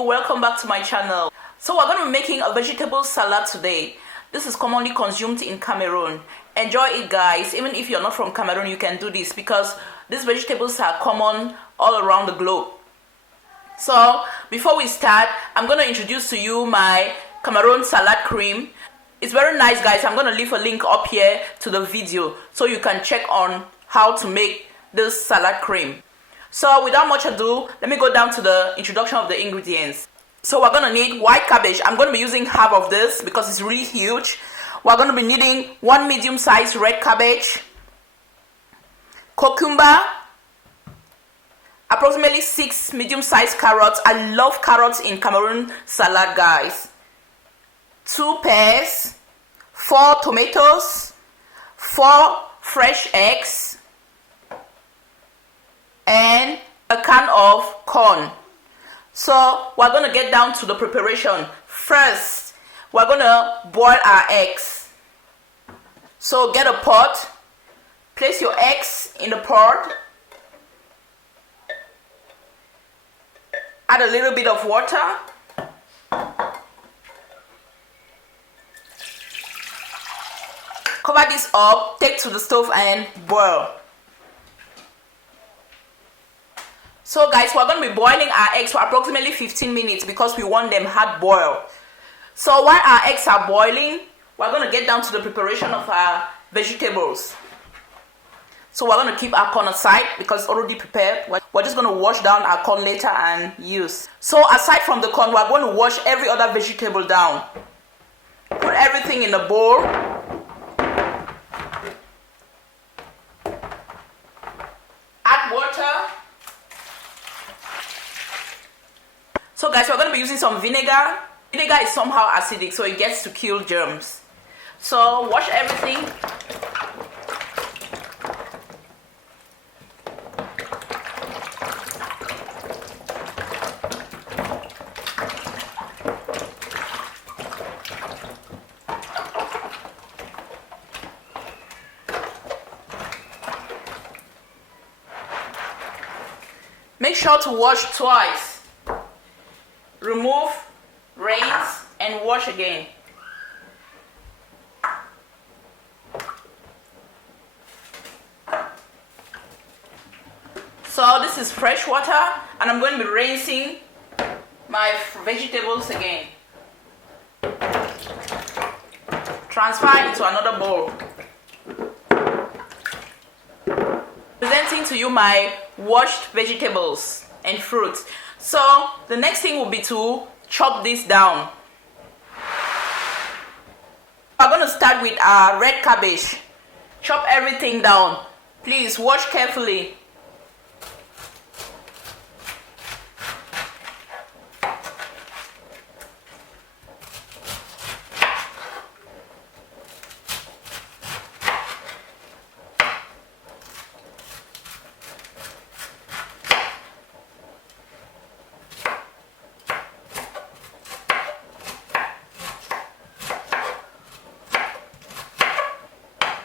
people, welcome back to my channel. So we're going to be making a vegetable salad today. This is commonly consumed in Cameroon. Enjoy it, guys. Even if you're not from Cameroon, you can do this because these vegetables are common all around the globe. So before we start, I'm going to introduce to you my Cameroon salad cream. It's very nice, guys. I'm going to leave a link up here to the video so you can check on how to make this salad cream. So without much ado, let me go down to the introduction of the ingredients. So we're going to need white cabbage. I'm going to be using half of this because it's really huge. We're going to be needing 1 medium-sized red cabbage, cucumber, approximately 6 medium-sized carrots. I love carrots in Cameroon salad, guys. 2 pears, 4 tomatoes, 4 fresh eggs, and a can of corn. So we're going to get down to the preparation. First, we're going to boil our eggs. So get a pot, place your eggs in the pot, add a little bit of water, cover this up, take to the stove and boil. So guys, we're going to be boiling our eggs for approximately 15 minutes because we want them hard boiled. So while our eggs are boiling, we're going to get down to the preparation of our vegetables. So we're going to keep our corn aside because it's already prepared. We're just going to wash down our corn later and use. So aside from the corn, we're going to wash every other vegetable down. Put everything in a bowl. Add water. So guys, we're going to be using some vinegar. Vinegar is somehow acidic, so it gets to kill germs. So wash everything. Make sure to wash twice. Remove, rinse, and wash again. So this is fresh water, and I'm going to be rinsing my vegetables again. Transfer into another bowl. Presenting to you my washed vegetables and fruits. So the next thing will be to chop this down. We're going to start with our red cabbage. Chop everything down. Please wash carefully.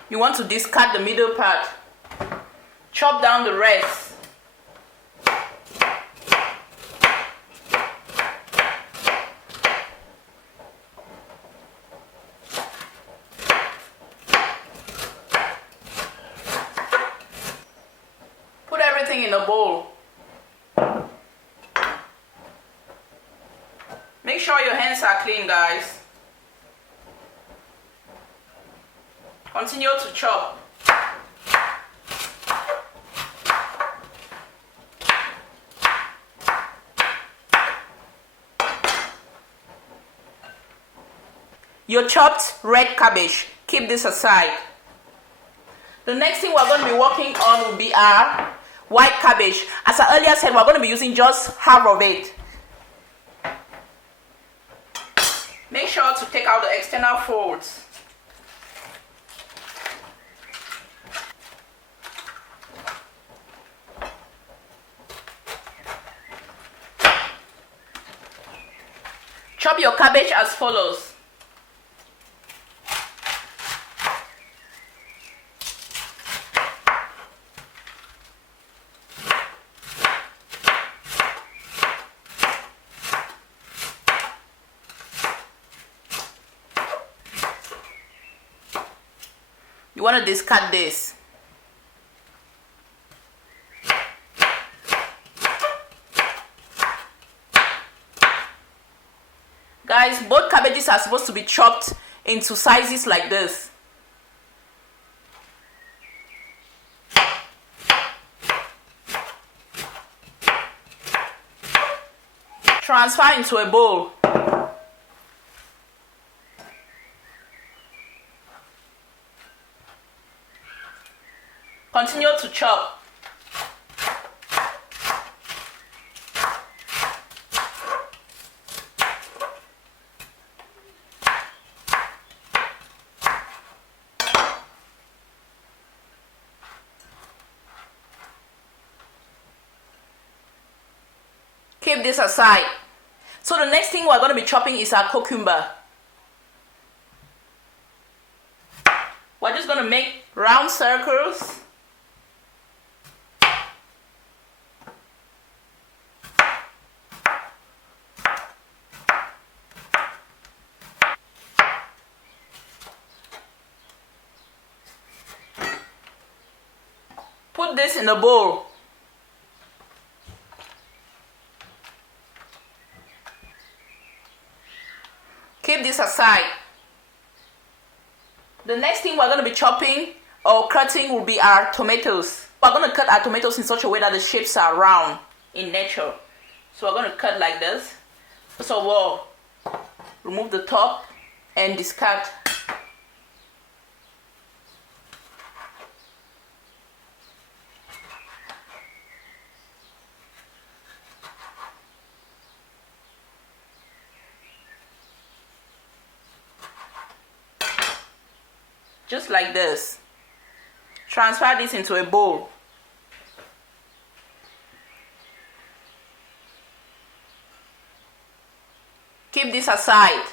You want to discard the middle part. Chop down the rest. Put everything in a bowl. Make sure your hands are clean, guys. Continue to chop. Your chopped red cabbage, keep this aside. The next thing we're going to be working on will be our white cabbage. As I earlier said, we're going to be using just half of it. Make sure to take out the external folds. Chop your cabbage as follows. You want to discard this. Guys, both cabbages are supposed to be chopped into sizes like this. Transfer into a bowl. Continue to chop. Keep this aside. So the next thing we're going to be chopping is our cucumber. We're just going to make round circles. Put this in a bowl. Keep this aside. The next thing we're going to be chopping or cutting will be our tomatoes. We're going to cut our tomatoes in such a way that the shapes are round in nature. So we're going to cut like this. First of all, remove the top and discard. Just like this. Transfer this into a bowl. Keep this aside.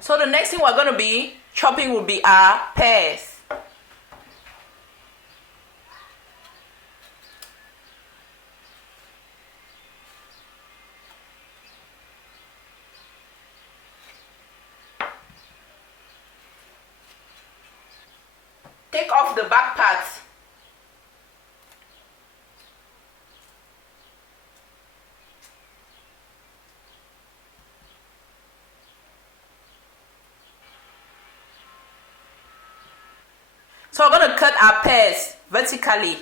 So the next thing we're going to be chopping will be our pears. Take off the back parts. So we're going to cut our pears vertically.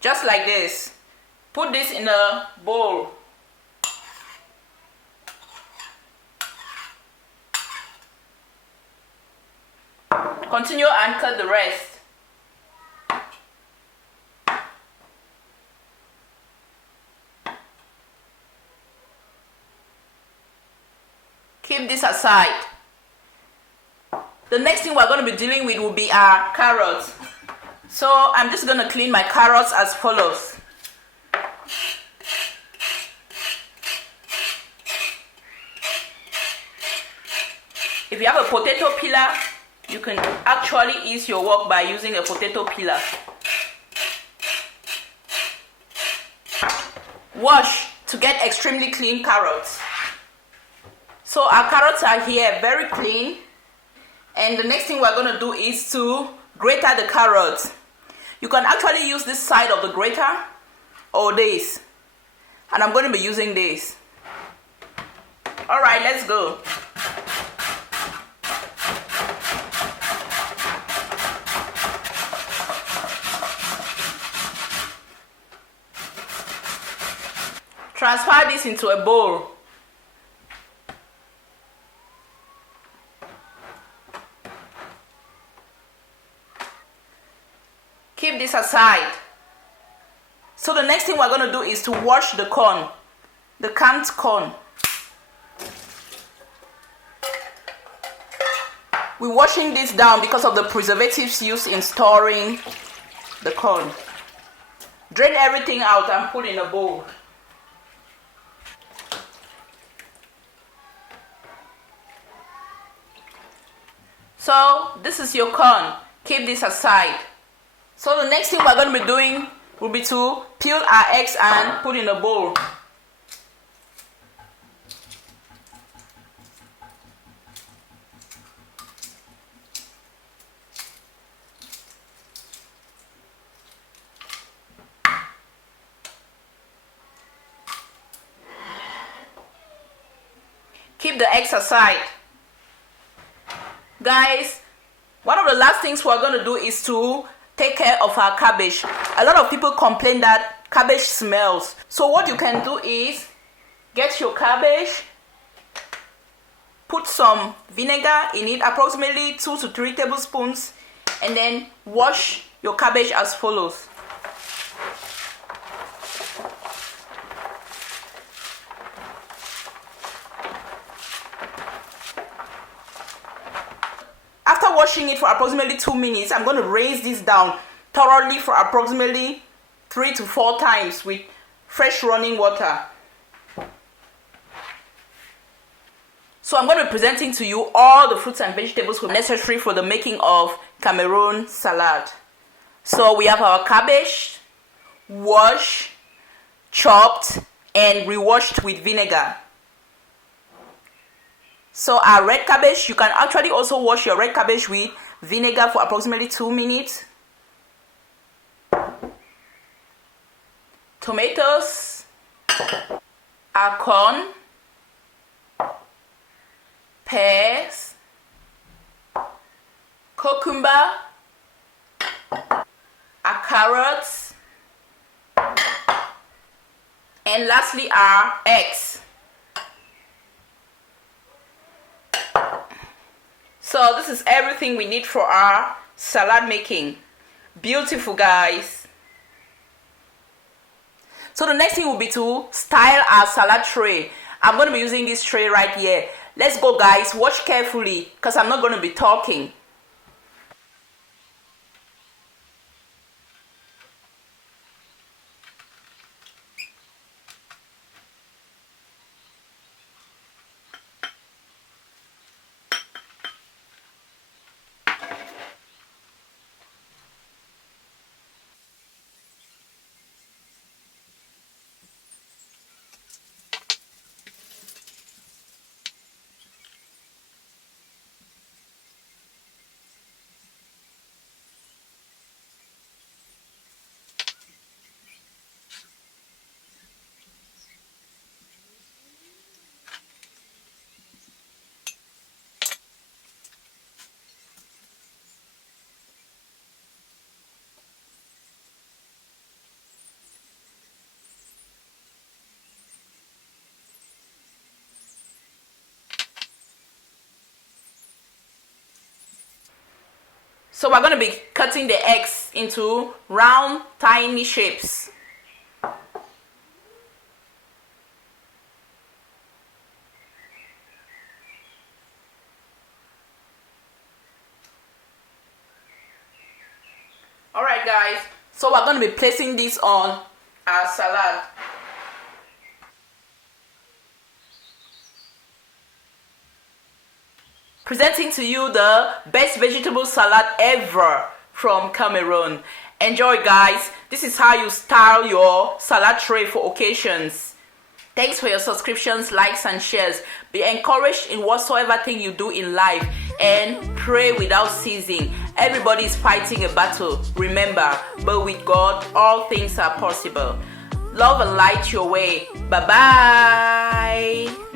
Just like this. Put this in a bowl. Continue and cut the rest. Keep this aside. The next thing we're going to be dealing with will be our carrots. So I'm just going to clean my carrots as follows. If you have a potato peeler, you can actually ease your work by using a potato peeler. Wash to get extremely clean carrots. So our carrots are here very clean. And the next thing we're going to do is to grate the carrots. You can actually use this side of the grater or this. And I'm going to be using this. Alright, let's go. Transfer this into a bowl. Keep this aside. So the next thing we're going to do is to wash the corn, the canned corn. We're washing this down because of the preservatives used in storing the corn. Drain everything out and put in a bowl. So this is your corn. Keep this aside. So the next thing we're going to be doing will be to peel our eggs and put in a bowl. Keep the eggs aside. Guys, one of the last things we're going to do is to take care of our cabbage. A lot of people complain that cabbage smells. So what you can do is get your cabbage, put some vinegar in it, approximately 2 to 3 tablespoons, and then wash your cabbage as follows. After washing it for approximately 2 minutes, I'm going to rinse this down thoroughly for approximately 3 to 4 times with fresh running water. So I'm going to be presenting to you all the fruits and vegetables necessary for the making of Cameroon salad. So we have our cabbage, washed, chopped, and rewashed with vinegar. So our red cabbage, you can actually also wash your red cabbage with vinegar for approximately 2 minutes. Tomatoes, our corn, pears, cucumber, our carrots, and lastly our eggs. So this is everything we need for our salad making. Beautiful, guys. So the next thing will be to style our salad tray. I'm going to be using this tray right here. Let's go, guys. Watch carefully because I'm not going to be talking. So we're going to be cutting the eggs into round, tiny shapes. Alright, guys, so we're going to be placing this on our salad. Presenting to you the best vegetable salad ever from Cameroon. Enjoy, guys. This is how you style your salad tray for occasions. Thanks for your subscriptions, likes and shares. Be encouraged in whatsoever thing you do in life and pray without ceasing. Everybody is fighting a battle, remember, but with God all things are possible. Love and light your way. Bye bye.